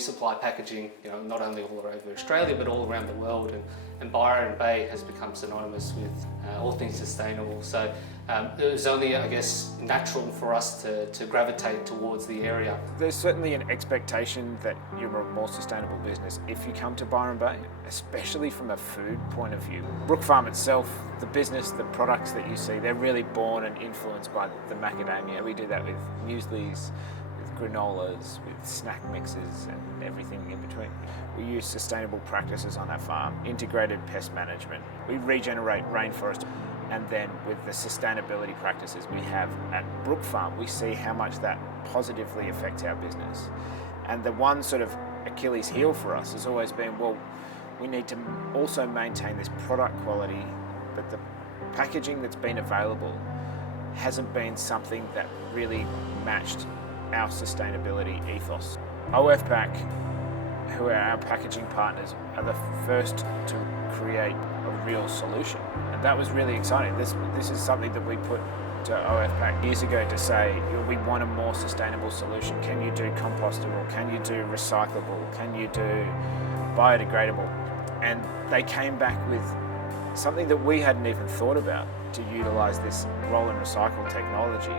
supply packaging, not only all over Australia but all around the world, and Byron Bay has become synonymous with all things sustainable. So it was only, I guess, natural for us to gravitate towards the area. There's certainly an expectation that you're a more sustainable business if you come to Byron Bay, especially from a food point of view. Brookfarm itself, the business, the products that you see, they're really born and influenced by the macadamia. We do that with mueslis, with granolas, with snack mixes and everything in between. We use sustainable practices on our farm, integrated pest management. We regenerate rainforest. And then with the sustainability practices we have at Brookfarm, we see how much that positively affects our business. And the one sort of Achilles heel for us has always been, well, we need to also maintain this product quality, but the packaging that's been available hasn't been something that really matched our sustainability ethos. OFPack, who are our packaging partners, are the first to create a real solution. And that was really exciting. This is something that we put to OFPack years ago to say, we want a more sustainable solution. Can you do compostable? Can you do recyclable? Can you do biodegradable? And they came back with something that we hadn't even thought about, to utilise this roll and recycle technology.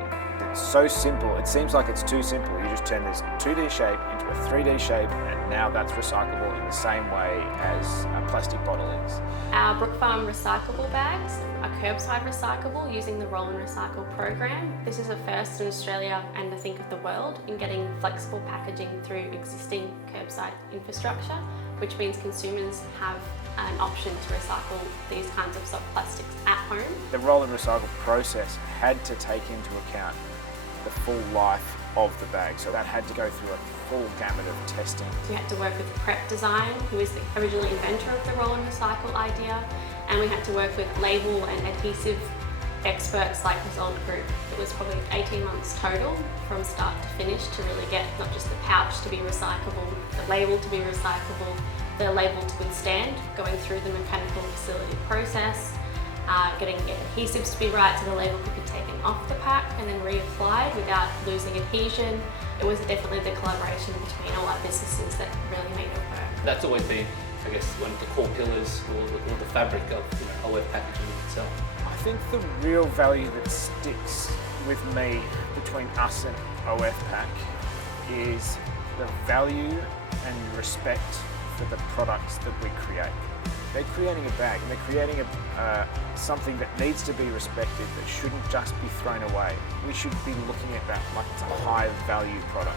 It's so simple, it seems like it's too simple. You just turn this 2D shape into a 3D shape, and now that's recyclable in the same way as a plastic bottle is. Our Brookfarm recyclable bags are curbside recyclable using the roll and recycle program. This is a first in Australia and I think of the world in getting flexible packaging through existing curbside infrastructure, which means consumers have an option to recycle these kinds of soft plastics at home. The roll and recycle process had to take into account the full life of the bag, so that had to go through a full gamut of testing. We had to work with Prep Design, who is the original inventor of the roll and recycle idea, and we had to work with label and adhesive experts like this old group. It was probably 18 months total from start to finish to really get not just the pouch to be recyclable, the label to be recyclable, the label to withstand, going through the mechanical facility process, getting adhesives to be right so the label could be taken off the pack and then reapplied without losing adhesion. It was definitely the collaboration between all our businesses that really made it work. That's always been, I guess, one of the core pillars or the fabric of OF packaging itself. I think the real value that sticks with me between us and OFPack is the value and respect for the products that we create. They're creating a bag and they're creating something that needs to be respected, that shouldn't just be thrown away. We should be looking at that like it's a high value product.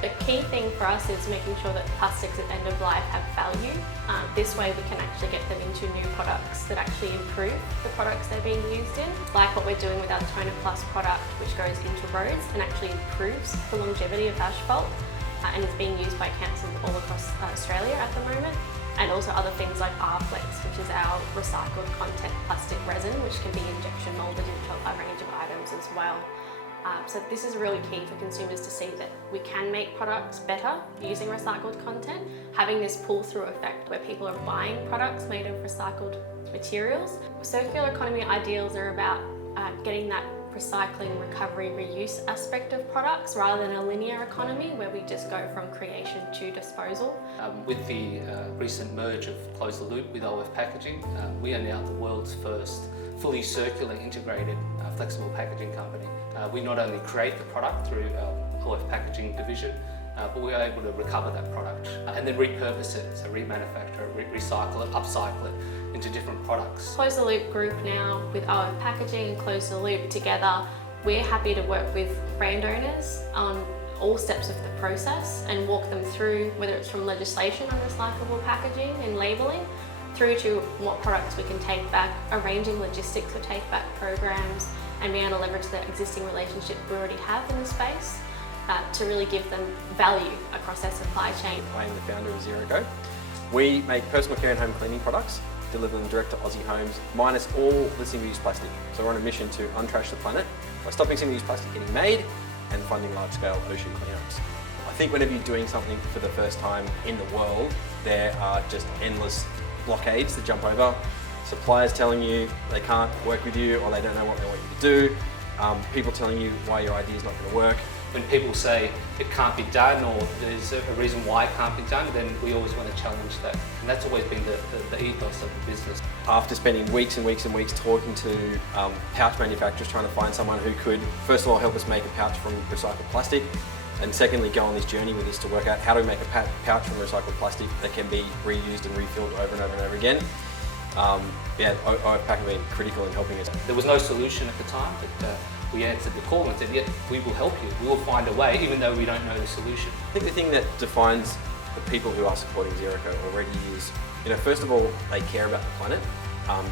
The key thing for us is making sure that plastics at end of life have value. This way we can actually get them into new products that actually improve the products they're being used in, like what we're doing with our Toner Plus product, which goes into roads and actually improves the longevity of asphalt and is being used by councils all across Australia at the moment. And also other things like R-Flex, which is our recycled content plastic resin, which can be injection molded into a range of items as well. So this is really key for consumers to see that we can make products better using recycled content, having this pull-through effect where people are buying products made of recycled materials. Circular economy ideals are about getting that recycling, recovery, reuse aspect of products rather than a linear economy where we just go from creation to disposal. With the recent merge of Close the Loop with OF Packaging, we are now the world's first fully circular integrated flexible packaging company. We not only create the product through our OF Packaging division, but we are able to recover that product and then repurpose it, so remanufacture it, recycle it, upcycle it into different products. Close the Loop Group now with OF Packaging and Close the Loop together, we're happy to work with brand owners on all steps of the process and walk them through whether it's from legislation on recyclable packaging and labelling through to what products we can take back, arranging logistics for take back programs and being able to leverage the existing relationship we already have in the space to really give them value across their supply chain. I am the founder of Zero Co. We make personal care and home cleaning products, deliver them direct to Aussie homes, minus all the single-use plastic. So we're on a mission to untrash the planet by stopping single-use plastic getting made and funding large-scale ocean cleanups. I think whenever you're doing something for the first time in the world, there are just endless blockades to jump over. Suppliers telling you they can't work with you or they don't know what they want you to do. People telling you why your idea is not going to work. when people say it can't be done or there's a reason why it can't be done, then we always want to challenge that. And that's always been the ethos of the business. After spending weeks and weeks and weeks talking to pouch manufacturers, trying to find someone who could, first of all, help us make a pouch from recycled plastic, and secondly, go on this journey with us to work out how do we make a pouch from recycled plastic that can be reused and refilled over and over and over again. OFPAC have been critical in helping us. There was no solution at the time, but we answered the call and said, yeah, we will help you. We will find a way, even though we don't know the solution. I think the thing that defines the people who are supporting Zero Co already is, first of all, they care about the planet.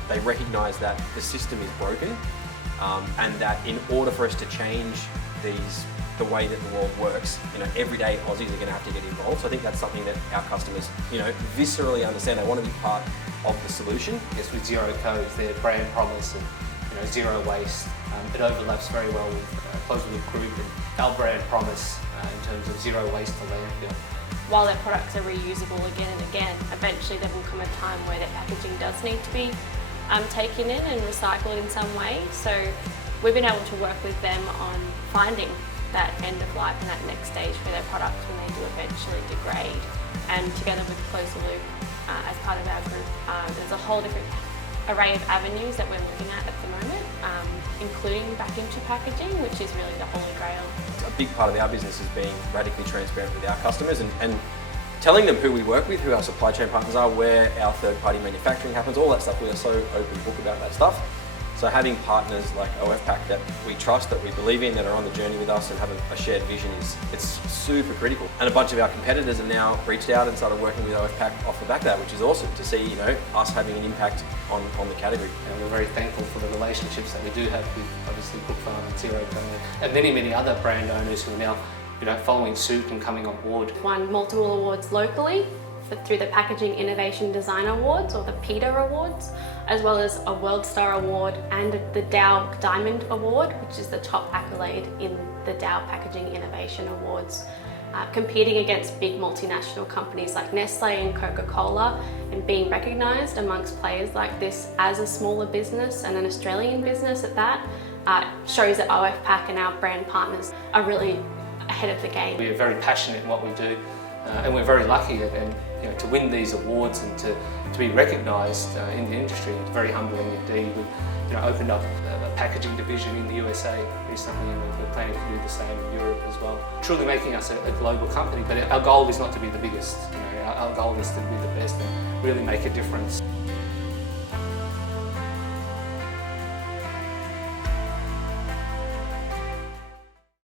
They recognise that the system is broken, and that in order for us to change the way that the world works, everyday Aussies are going to have to get involved. So I think that's something that our customers, viscerally understand. They want to be part of the solution. Yes, with Zero Co, their brand promise and zero waste, it overlaps very well with Closed Loop Group and our brand promise in terms of zero waste to landfill. While their products are reusable again and again, eventually there will come a time where their packaging does need to be taken in and recycled in some way. So we've been able to work with them on finding that end of life and that next stage for their products when they do eventually degrade. And together with Close the Loop, as part of our group, there's a whole different array of avenues that we're looking at the moment, including back into packaging, which is really the holy grail. A big part of our business is being radically transparent with our customers and telling them who we work with, who our supply chain partners are, where our third-party manufacturing happens, all that stuff. We are so open book about that stuff. So having partners like OFPAC that we trust, that we believe in, that are on the journey with us and have a shared vision it's super critical. And a bunch of our competitors have now reached out and started working with OFPAC off the back of that, which is awesome to see, us having an impact on the category. And we're very thankful for the relationships that we do have with obviously Brookfarm and Zero Co and many other brand owners who are now following suit and coming on board. Won multiple awards locally through the Packaging Innovation Design Awards, or the PETA Awards, as well as a World Star Award and the Dow Diamond Award, which is the top accolade in the Dow Packaging Innovation Awards. Competing against big multinational companies like Nestle and Coca-Cola, and being recognised amongst players like this as a smaller business and an Australian business at that, shows that OFPAC and our brand partners are really ahead of the game. We are very passionate in what we do, and we're very lucky and to win these awards and to be recognised in the industry. It's very humbling indeed. We've opened up a packaging division in the USA recently, and we're planning to do the same in Europe as well. Truly making us a global company, but our goal is not to be the biggest. Our goal is to be the best and really make a difference.